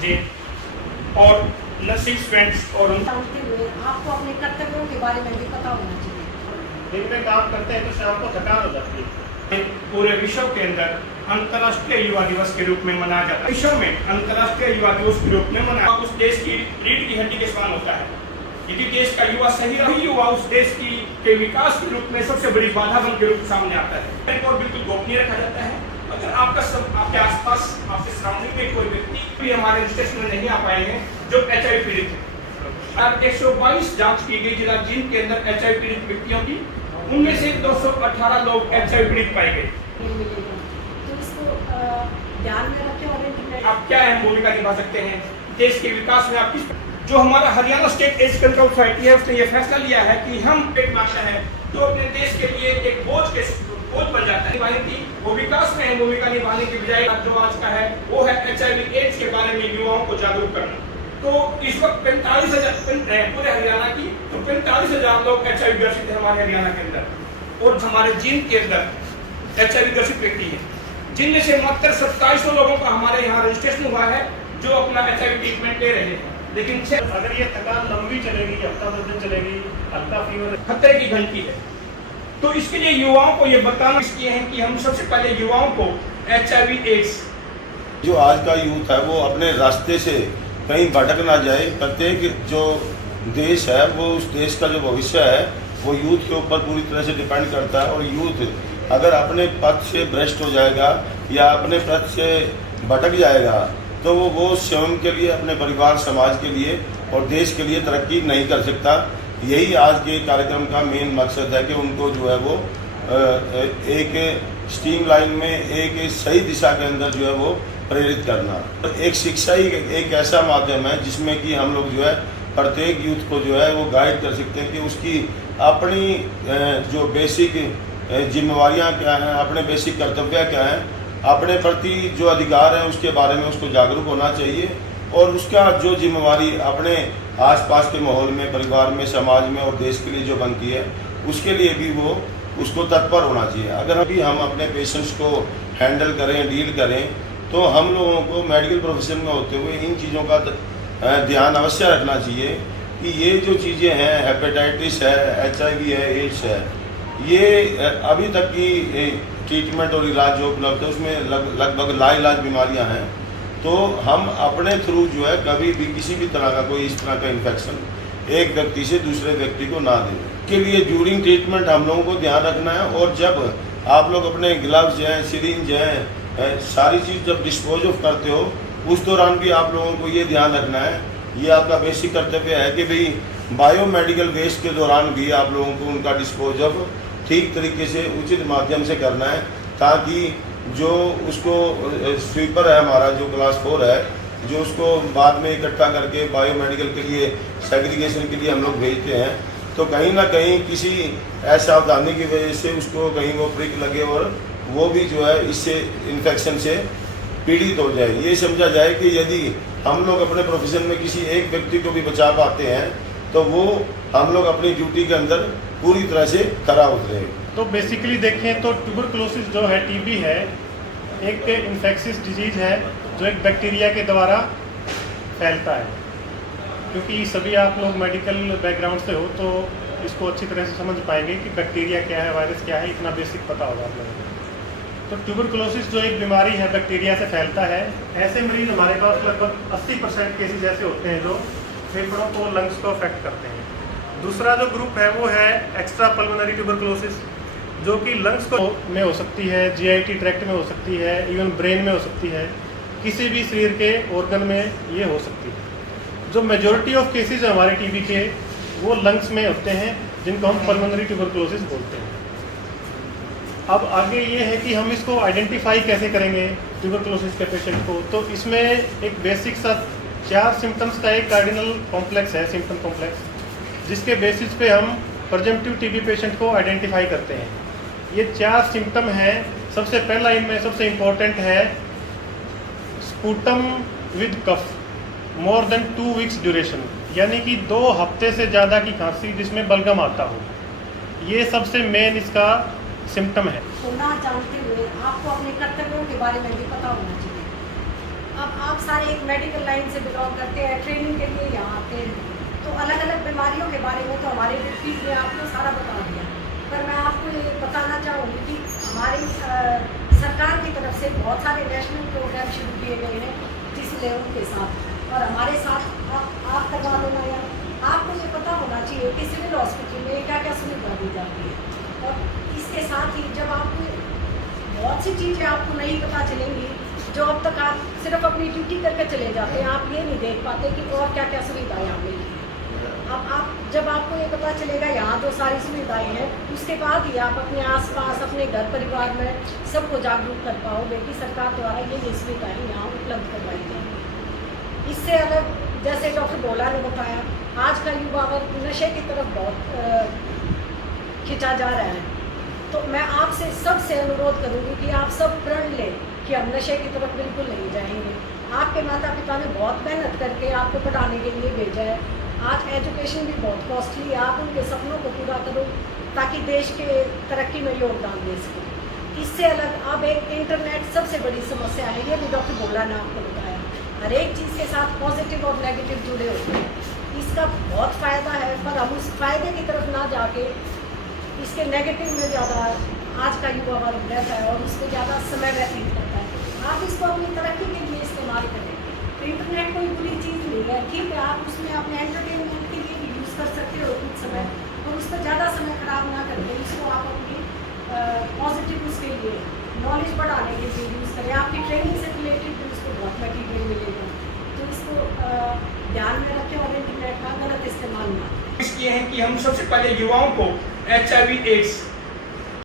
बच्चे और nursing students और जानते हुए आपको अपने कर्तव्यों के बारे में भी पता होना चाहिए। दिन में काम करते हैं तो शाम को थकान हो जाती है। पूरे विश्व के अंदर अंतर्राष्ट्रीय युवा दिवस के रूप में मनाया जाता है। विश्व में अंतर्राष्ट्रीय युवा दिवस के रूप में मनाया उस देश की रीढ़ की हड्डी के समान होता है। यदि देश का युवा सही रही, युवा उस देश के विकास के रूप में सबसे बड़ी बाधा बन के रूप सामने आता है और बिल्कुल गोपनीय रखा जाता है। अगर आपके आसपास आपके सराउंडिंग में कोई व्यक्ति भी हमारे रजिस्ट्रेशन में नहीं आ पाए हैं जो HIV पीड़ित है, 122 जांच की गई जिला जिन के अंदर HIV पीड़ित व्यक्तियों की, उनमें से 218 लोग HIV पीड़ित पाए गए। तो इसको ध्यान में रखें और आप क्या अहम भूमिका निभा सकते हैं देश के विकास में? आप किस जो हमारा Haryana state AIDS control society है उसने ये फैसला लिया है कि हम एक माशा है जो अपने देश के लिए एक बोझ बन जाता है निभाने की, वो विकास में भूमिका निभाने की बजाय जो आज का है वो है HIV एड्स के बारे में युवाओं को जागरूक करना। तो इस वक्त 45,000 पूरे हरियाणा की, तो 45,000 लोग HIV ग्रसित है हमारे हरियाणा के अंदर, और हमारे जिन के अंदर HIV ग्रसित व्यक्ति है, जिनमें से मात्र 2700 लोगों का हमारे यहाँ रजिस्ट्रेशन हुआ है जो अपना HIV ट्रीटमेंट ले रहे हैं। लेकिन अगर ये थकान लंबी चलेगी, हफ्ता 10 दिन चलेगी, हल्का फीवर, खतरे की घंटी है। तो इसके लिए युवाओं को ये बताना किए हैं कि हम सबसे पहले युवाओं को HIV एड्स जो आज का यूथ है वो अपने रास्ते से कहीं भटक ना जाए। प्रत्येक जो देश है वो उस देश का जो भविष्य है वो यूथ के ऊपर पूरी तरह से डिपेंड करता है, और यूथ अगर अपने पथ से भ्रष्ट हो जाएगा या अपने पथ से भटक जाएगा तो वो स्वयं के लिए, अपने परिवार समाज के लिए और देश के लिए तरक्की नहीं कर सकता। यही आज के कार्यक्रम का मेन मकसद है कि उनको जो है वो एक स्ट्रीम लाइन में एक सही दिशा के अंदर जो है वो प्रेरित करना। एक शिक्षा ही एक ऐसा माध्यम है जिसमें कि हम लोग जो है प्रत्येक यूथ को जो है वो गाइड कर सकते हैं कि उसकी अपनी जो बेसिक जिम्मेवारियां क्या हैं, अपने बेसिक कर्तव्य क्या हैं, अपने प्रति जो अधिकार है उसके बारे में उसको जागरूक होना चाहिए, और उसका जो जिम्मेवारी अपने आसपास के माहौल में, परिवार में, समाज में और देश के लिए जो बनती है उसके लिए भी वो उसको तत्पर होना चाहिए। अगर अभी हम अपने पेशेंट्स को हैंडल करें, डील करें, तो हम लोगों को मेडिकल प्रोफेशन में होते हुए इन चीज़ों का ध्यान अवश्य रखना चाहिए कि ये जो चीज़ें हैं, हेपेटाइटिस है, HIV है, एड्स है, ये अभी तक की ट्रीटमेंट और इलाज जो उपलब्ध है उसमें लगभग लाइलाज बीमारियां हैं। तो हम अपने थ्रू जो है कभी भी किसी भी तरह का कोई इस तरह का इन्फेक्शन एक व्यक्ति से दूसरे व्यक्ति को ना दें। के लिए ड्यूरिंग ट्रीटमेंट हम लोगों को ध्यान रखना है, और जब आप लोग अपने ग्लव्स हैं, सिरिंज हैं, सारी चीज़ जब डिस्पोज ऑफ करते हो उस दौरान भी आप लोगों को ये ध्यान रखना है, ये आपका बेसिक कर्तव्य है कि भाई बायोमेडिकल वेस्ट के दौरान भी आप लोगों को उनका डिस्पोज ऑफ ठीक तरीके से उचित माध्यम से करना है, ताकि जो उसको स्वीपर है हमारा जो क्लास 4 है, जो उसको बाद में इकट्ठा करके बायोमेडिकल के लिए सेग्रीगेशन के लिए हम लोग भेजते हैं, तो कहीं ना कहीं किसी असावधानी की वजह से उसको कहीं वो प्रिक लगे और वो भी जो है इससे इन्फेक्शन से पीड़ित हो जाए। ये समझा जाए कि यदि हम लोग अपने प्रोफेशन में किसी एक व्यक्ति को भी बचा पाते हैं तो वो हम लोग अपनी ड्यूटी के अंदर पूरी तरह से खरा उतरे। तो बेसिकली देखें तो ट्यूबरकुलोसिस जो है, TB है, एक इन्फेक्शियस डिजीज है जो एक बैक्टीरिया के द्वारा फैलता है। क्योंकि सभी आप लोग मेडिकल बैकग्राउंड से हो तो इसको अच्छी तरह से समझ पाएंगे कि बैक्टीरिया क्या है, वायरस क्या है, इतना बेसिक पता होगा आप लोगों को। तो ट्यूबरकुलोसिस जो एक बीमारी है, बैक्टीरिया से फैलता है। ऐसे मरीज हमारे पास लगभग 80% केसेज ऐसे होते हैं जो फेफड़ों को, लंग्स को अफेक्ट करते हैं। दूसरा जो ग्रुप है वो है एक्स्ट्रा पल्मोनरी ट्यूबरकुलोसिस, जो कि लंग्स को में हो सकती है, GIT ट्रैक्ट में हो सकती है, इवन ब्रेन में हो सकती है, किसी भी शरीर के ऑर्गन में ये हो सकती है। जो मेजॉरिटी ऑफ केसेस हमारे TB के वो लंग्स में होते हैं, जिनको हम पल्मोनरी ट्यूबरकुलोसिस बोलते हैं। अब आगे ये है कि हम इसको आइडेंटिफाई कैसे करेंगे ट्यूबरकुलोसिस के पेशेंट को। तो इसमें एक बेसिक सा 4 सिम्टम्स का एक कार्डिनल कॉम्प्लेक्स है, सिम्टम कॉम्प्लेक्स, जिसके बेसिस पे हम प्रेजेंटिव TB पेशेंट को आइडेंटिफाई करते हैं। ये 4 सिम्टम हैं। सबसे पहला इनमें सबसे इम्पोर्टेंट है sputum with cough more than 2 weeks duration, यानी कि 2 हफ्ते से ज़्यादा की खांसी जिसमें बलगम आता हो, ये सबसे मेन इसका सिम्टम है। तो ना जानते हुए आपको अपने कर्तव्यों के बारे में भी पता होना चाहिए। अब आप सारे एक मेडिकल लाइन से बिलोंग करते हैं, ट्रेनिंग के लिए यहाँ आते हैं, तो अलग अलग बीमारियों के बारे में तो हमारे व्यक्ति ने आपको सारा बता दिया। पर मैं आपको ये बताना चाहूँगी कि हमारी सरकार की तरफ से बहुत सारे नेशनल प्रोग्राम शुरू किए गए हैं जिस लेवल के साथ, और हमारे साथ आप करवा लेना यार। आपको ये पता होना चाहिए कि सिविल हॉस्पिटल में क्या क्या सुविधा दी जाती है, और इसके साथ ही जब आपको बहुत सी चीज़ें आपको नहीं पता चलेंगी जो अब तक आप सिर्फ अपनी ड्यूटी करके चले जाते हैं, आप ये नहीं देख पाते कि और क्या क्या सुविधाएँ यहाँ मिली हैं। अब आप जब आपको ये पता चलेगा यहाँ जो सारी सुविधाएं हैं, उसके बाद ही आप अपने आसपास अपने घर परिवार में सबको जागरूक कर पाओगे कि सरकार द्वारा ये सुविधाएँ यहाँ उपलब्ध करवाई जाएंगी। इससे अलग जैसे डॉक्टर भोला ने बताया, आज का युवा वर्ग नशे की तरफ बहुत खिंचा जा रहा है, तो मैं आपसे सबसे अनुरोध करूँगी कि आप सब प्रण लें कि हम नशे की तरफ बिल्कुल नहीं जाएंगे। आपके माता पिता ने बहुत मेहनत करके आपको पढ़ाने के लिए भेजा है, आज एजुकेशन भी बहुत कॉस्टली है, आप उनके सपनों को पूरा करो ताकि देश के तरक्की में योगदान दे सकें। इससे अलग अब एक इंटरनेट सबसे बड़ी समस्या है, ये भी डॉक्टर भोला ने आपको बताया। हर एक चीज़ के साथ पॉजिटिव और नेगेटिव जुड़े होते हैं, इसका बहुत फ़ायदा है, पर हम उस फ़ायदे की तरफ ना जाके इसके नेगेटिव में ज़्यादा आज का युवा वर्ग रहता है और उसमें ज़्यादा समय व्यतीत करता है। आप इसको अपनी तरक्की के लिए इस्तेमाल करें, तो इंटरनेट कोई बुरी चीज़ नहीं है, ठीक है, आप उसमें अपने एंटरटेनमेंट के लिए भी यूज़ कर सकते हो कुछ समय, और उस पर ज़्यादा समय खराब ना करके इसको आप अपनी पॉजिटिव उसके लिए नॉलेज बढ़ाने के लिए यूज़ करें। आपकी ट्रेनिंग से रिलेटेड भी उसको बहुत मटीरियल मिलेगा, तो इसको ध्यान में रखें और इंटरनेट का गलत इस्तेमाल ना। किए हैं कि हम सबसे पहले युवाओं को HIV/AIDS